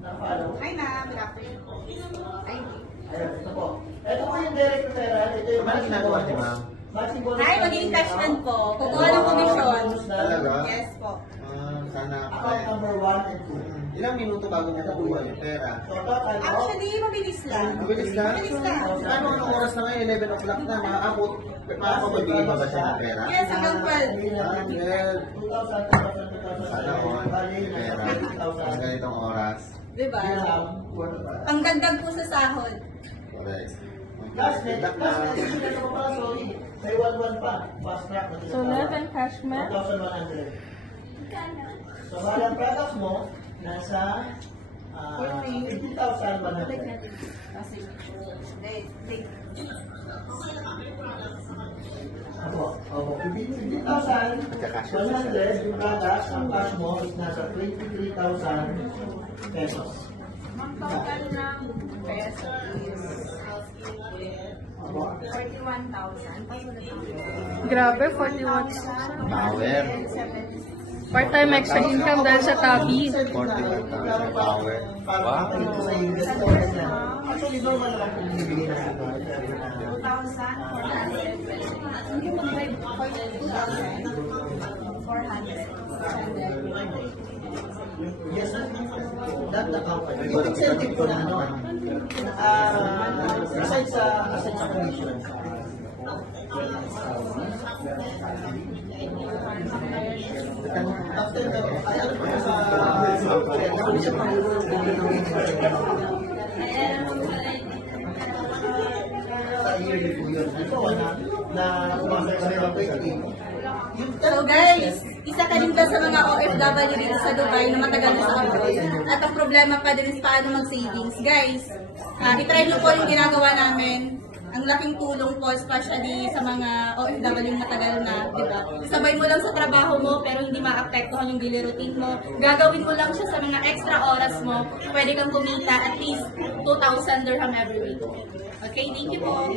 Na-follow. Hi ma'am, good afternoon. Thank you. Ayun, ito po. Ito po yung direct referral. Ito yung Ano ginagawa niyo, ma'am? matching bonus. Hi, magiging cashman po. Kukuha ng komisyon. Talaga? Yes po. Sana Account number 1 and 2. Ilang minuto bago niya nakuha yung pera? So, total, Actually, mabilis lang. Mabilis lang? Mabilis lang. Ano, anong oras na ngayon? 11 o'clock na. Makakapagbigay pa ba siya ng pera? Yes, hanggang 12. Well, 2,000, sana all. Pera. Sa ganitong oras. Diba? Pangdagdag po sa sahod. Correct. Last net, sila ko pala, sorry. May 1-1 pa. Fast track. So, 11 cash man. 1,100. So, malang products mo, nasa 50,100. Opo, 50,100 yung products, ang cash mo is nasa 23,000 pesos. Total ng peso is Opo. 41,000. Grabe, 41. Power. Part-time extra income dahil sa tabi. 41,000 power. Wow. Actually, normal lang kung bibigyan na ito. 2,400. Yes, sir. That the company. Yung incentive ko na ano, aside sa commission. After the, ay ano po sa commission pa sa yearly po yun. Ito, na kumasa sa 20. So guys, isa ka din ba sa mga OFW dito sa Dubai na matagal na sa abroad? At ang problema pa din is paano mag-savings. Guys, itry nyo po yung ginagawa namin. Ang laking tulong po, especially sa mga OFW matagal na, di ba? Sabay mo lang sa trabaho mo, pero hindi maapektuhan yung daily routine mo. Gagawin mo lang siya sa mga extra oras mo. Pwede kang kumita at least 2,000 dirham every week. Okay, thank you po.